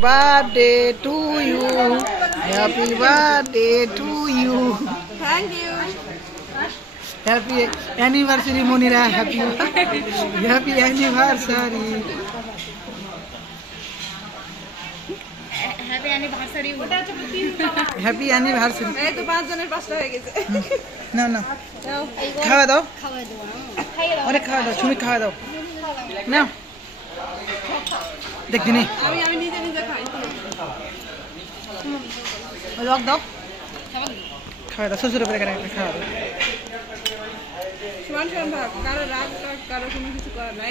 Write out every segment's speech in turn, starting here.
birthday to you. Happy birthday to you. Thank you. Happy anniversary, Monira. Happy anniversary. Happy anniversary. Happy anniversary. এই তো 5 জনের 5টা হয়ে গেছে। না না খাওয়া দাও খাওয়া দাও। অনেক খাওয়া দাও সুমি খাওয়া দাও না দেখবি নি আমি নিজে নিজে খাই। লক দাও খাওয়া দাও শ্বশুর করে খাওয়া দাও সমান সমান ভাগ কারো রাগ কারো কোনো কিছু করার নাই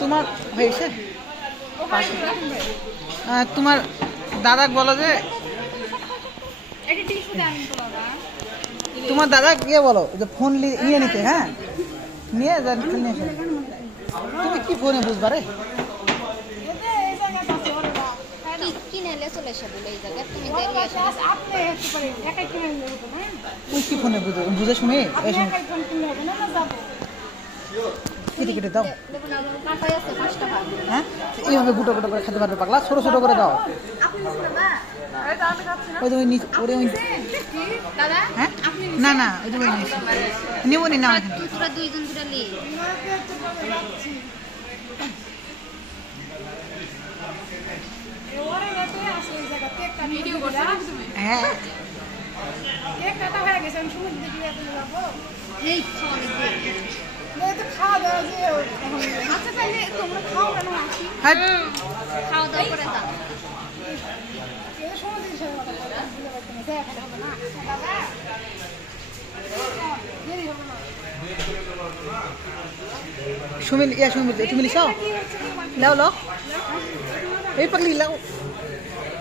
তোমার হয়েছে তোমার দাদা বলো যে তোমার দাদা গিয়ে বলো যে ফোন নিয়ে নিতে হ্যাঁ নিয়ে তুমি কি ফোনে বুঝবা রে তুমি কি ফোনে বুঝে শুনে কেটে কেটে দাও হ্যাঁ এইভাবে গুটো গুটো করে খেতে পারবে পাগলা ছোট ছোট করে দাও হ্যাঁ না না ওই যে নিব নি না হ্যাঁ খাওয়া দাওয়া করে দাও সুমিল ইয়া সুমিল তুমি লিখাও লাও লাও এই পাগলি লাও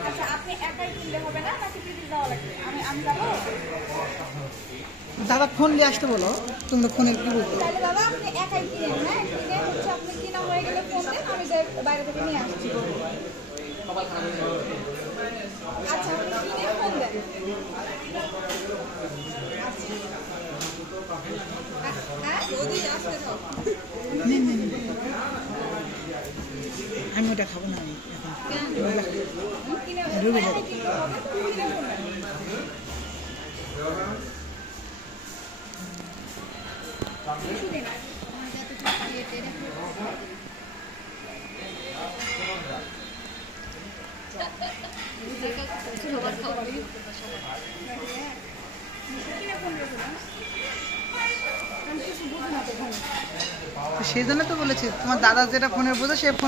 আচ্ছা আপনি একাই কিনলে হবে না নাকি দিদি দেওয়া লাগবে আমি যাব দাদা ফোন নিয়ে আসতে বলো তুমি ফোনে কি বলছো তাহলে দাদা আপনি একাই কিনেন না কিনে হচ্ছে আপনি কিনা হয়ে গেলে ফোন দেন আমি বাইরে থেকে নিয়ে আসছি আচ্ছা আপনি কিনে ফোন দেন আমি ওটা খাবো না সেই জন্য তো বলেছি তোমার দাদা যেটা ফোনের বোঝে সে ফোন